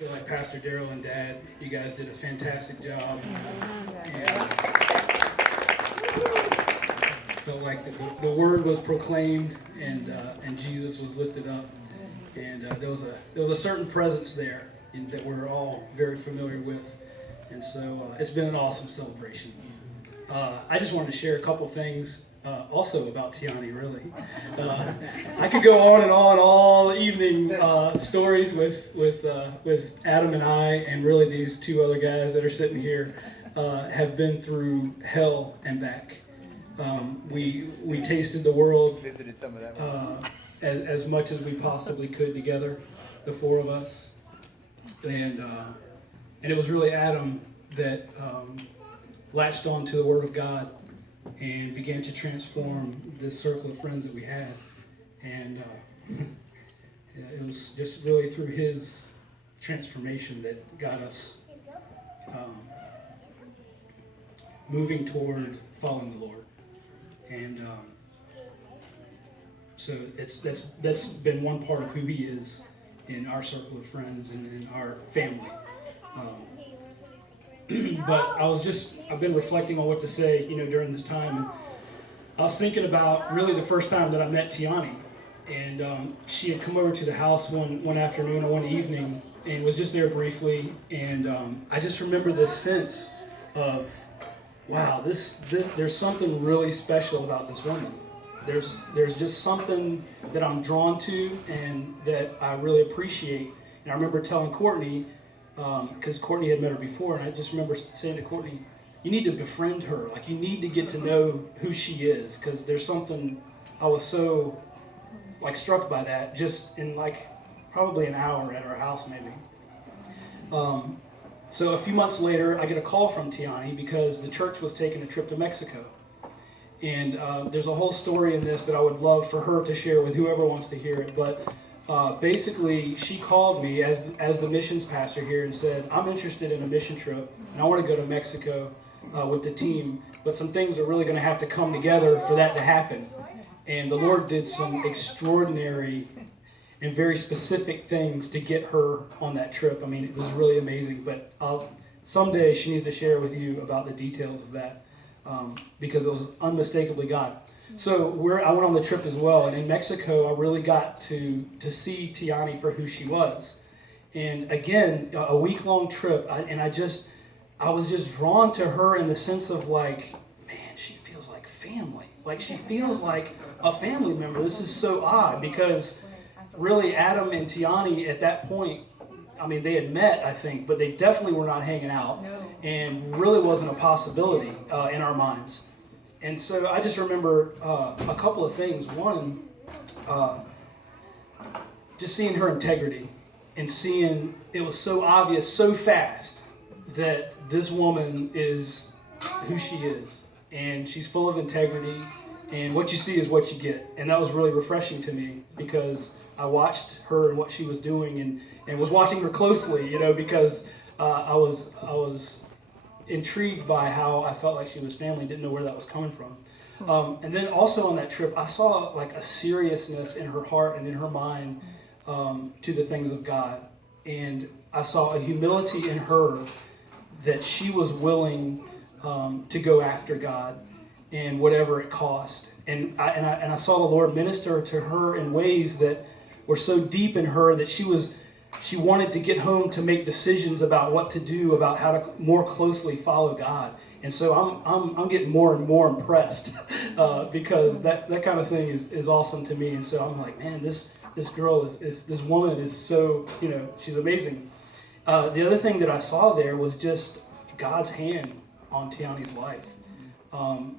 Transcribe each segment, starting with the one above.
I feel like Pastor Daryl and Dad, you guys did a fantastic job. And felt like the word was proclaimed and Jesus was lifted up. And there was a certain presence there that we're all very familiar with. And so it's been an awesome celebration. I just wanted to share a couple things also about Tiani, really. I could go on and on all evening stories with Adam and I, and really these two other guys that are sitting here have been through hell and back. We tasted the world as much as we possibly could together, the four of us, and it was really Adam that latched on to the Word of God and began to transform this circle of friends that we had. And it was just really through his transformation that got us moving toward following the Lord. And so that's been one part of who he is in our circle of friends and in our family. But I've been reflecting on what to say, during this time, and I was thinking about really the first time that I met Tiani, and she had come over to the house one afternoon or one evening, and was just there briefly, and I just remember this sense of, wow, there's something really special about this woman. There's just something that I'm drawn to and that I really appreciate. And I remember telling Courtney, because Courtney had met her before, and I just remember saying to Courtney, you need to befriend her. Like, you need to get to know who she is, because there's something, I was so struck by that just in probably an hour at our house maybe. So a few months later, I get a call from Tiani because the church was taking a trip to Mexico. And there's a whole story in this that I would love for her to share with whoever wants to hear it. But basically, she called me as the missions pastor here and said, I'm interested in a mission trip, and I want to go to Mexico with the team, but some things are really going to have to come together for that to happen. And the Lord did some extraordinary and very specific things to get her on that trip. I mean, it was really amazing, but someday she needs to share with you about the details of that, because it was unmistakably God. So I went on the trip as well, and in Mexico, I really got to see Tiani for who she was. And again, a week-long trip, I was just drawn to her in the sense of man, she feels like family. Like, she feels like a family member. This is so odd, because really Adam and Tiani at that point, I mean, they had met, I think, but they definitely were not hanging out, and really wasn't a possibility in our minds. And so I just remember a couple of things. One, just seeing her integrity and seeing it was so obvious so fast that this woman is who she is. And she's full of integrity, and what you see is what you get. And that was really refreshing to me, because I watched her and what she was doing and was watching her closely, because I was intrigued by how I felt like she was family, didn't know where that was coming from. And then also on that trip, I saw a seriousness in her heart and in her mind to the things of God. And I saw a humility in her that she was willing to go after God and whatever it cost. And I saw the Lord minister to her in ways that were so deep in her that she wanted to get home to make decisions about what to do, about how to more closely follow God. And so I'm getting more and more impressed because that kind of thing is awesome to me. And so I'm like, man, this girl this woman is so, she's amazing. The other thing that I saw there was just God's hand on Tiani's life.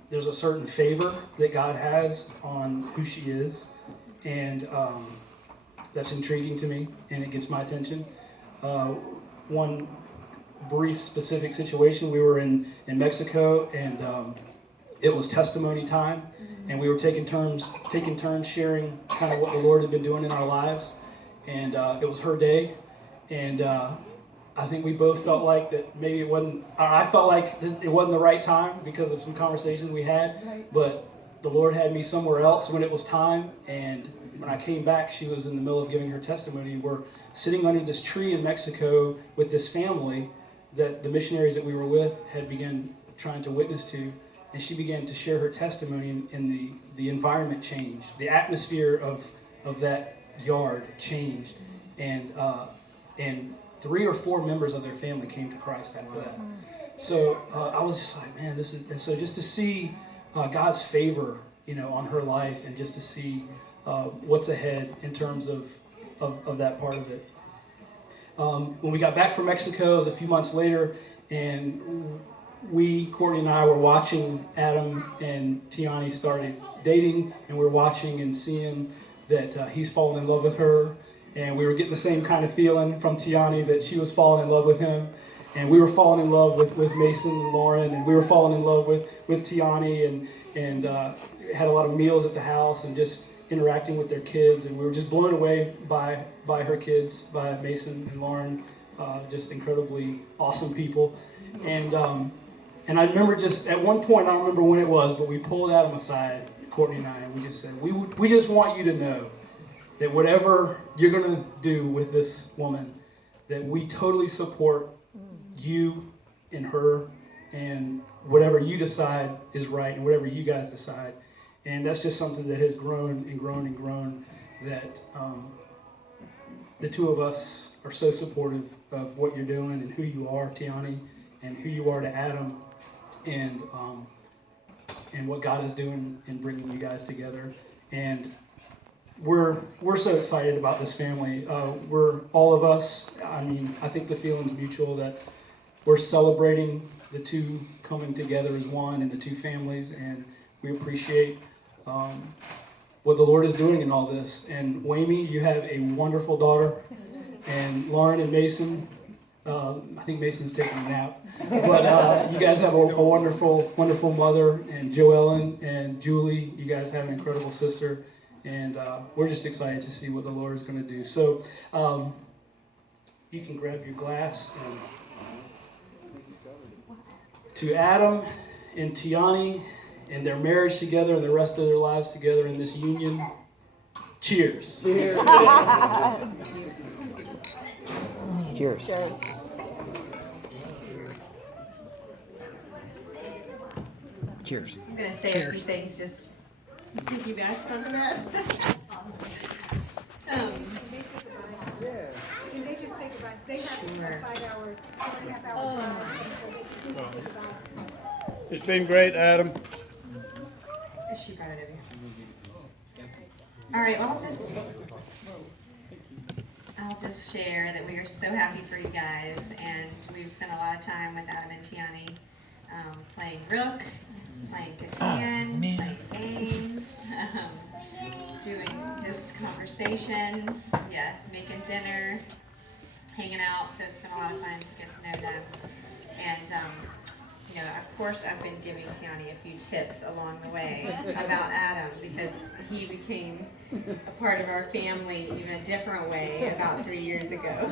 There's a certain favor that God has on who she is, and that's intriguing to me, and it gets my attention. One brief specific situation, we were in Mexico, and it was testimony time, and we were taking turns sharing kind of what the Lord had been doing in our lives, and it was her day, and I think we both felt like that maybe it wasn't, I felt like it wasn't the right time because of some conversations we had, but the Lord had me somewhere else when it was time, and when I came back, she was in the middle of giving her testimony. We're sitting under this tree in Mexico with this family that the missionaries that we were with had begun trying to witness to, and she began to share her testimony, and the environment changed. The atmosphere of that yard changed, and 3 or 4 members of their family came to Christ after that. So I was just like, man, this is, and so just to see God's favor, on her life, and just to see what's ahead in terms of that part of it. When we got back from Mexico, it was a few months later, and Courtney and I were watching Adam and Tiani started dating, and we're watching and seeing that he's fallen in love with her, and we were getting the same kind of feeling from Tiani that she was falling in love with him, and we were falling in love with Mason and Lauren, and we were falling in love with Tiani, and had a lot of meals at the house and just interacting with their kids, and we were just blown away by her kids, by Mason and Lauren, just incredibly awesome people. And I remember just at one point, I don't remember when it was, but we pulled Adam aside, Courtney and I, and we just said, we just want you to know that whatever you're going to do with this woman, that we totally support you and her, and whatever you decide is right, and whatever you guys decide. And that's just something that has grown and grown and grown, that the two of us are so supportive of what you're doing and who you are, Tiani, and who you are to Adam, and what God is doing in bringing you guys together. And we're so excited about this family. We're all of us. I mean, I think the feeling's mutual that we're celebrating the two coming together as one, and the two families, and we appreciate what the Lord is doing in all this. And Wamie, you have a wonderful daughter, and Lauren and Mason, I think Mason's taking a nap, but you guys have a wonderful, wonderful mother, and Joellen and Julie, you guys have an incredible sister, and we're just excited to see what the Lord is going to do. So you can grab your glass. And to Adam and Tiani and their marriage together and the rest of their lives together in this union, cheers. Cheers. Cheers. Cheers. Cheers. I'm going to say a few things, just piggyback on that. Can they just say goodbye? They have Sure. a 5-hour, 4.5-hour drive, so they just need to say goodbye. It's been great, Adam. She brought it over here. All right, well, I'll just share that we are so happy for you guys, and we've spent a lot of time with Adam and Tiani playing Rook, playing Catan, playing games, doing just conversation, making dinner, hanging out. So it's been a lot of fun to get to know them. And of course, I've been giving Tiani a few tips along the way about Adam, because he became a part of our family even a different way about 3 years ago.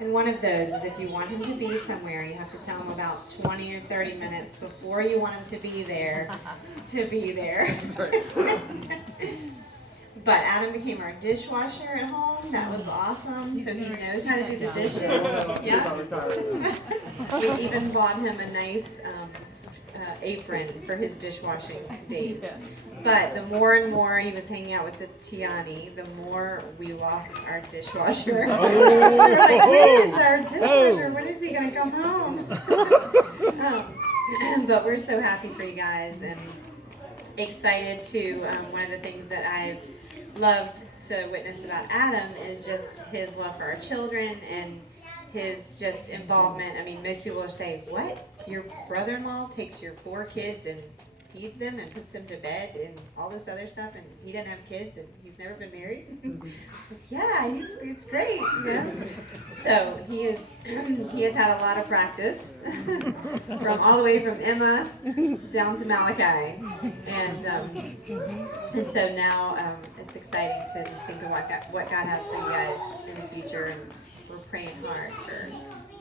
And one of those is, if you want him to be somewhere, you have to tell him about 20 or 30 minutes before you want him to be there, But Adam became our dishwasher at home. That was awesome. So he knows how to do the dishes. Yeah. We even bought him a nice apron for his dishwashing days. But the more and more he was hanging out with the Tiani, the more we lost our dishwasher. We were like, where's our dishwasher? When is he going to come home? But we're so happy for you guys, and excited to, one of the things that I've loved to witness about Adam is just his love for our children and his just involvement. I mean, most people will say, what? Your brother-in-law takes your 4 kids and feeds them and puts them to bed and all this other stuff, and he doesn't have kids and he's never been married? Yeah, it's great, So he has had a lot of practice from all the way from Emma down to Malachi, and so now it's exciting to just think of what God has for you guys in the future, and we're praying hard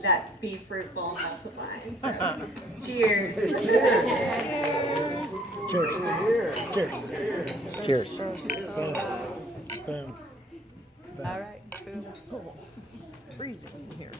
that be fruitful, multiplying. So, cheers. Cheers. Boom. All right. Boom. Oh, freezing in here.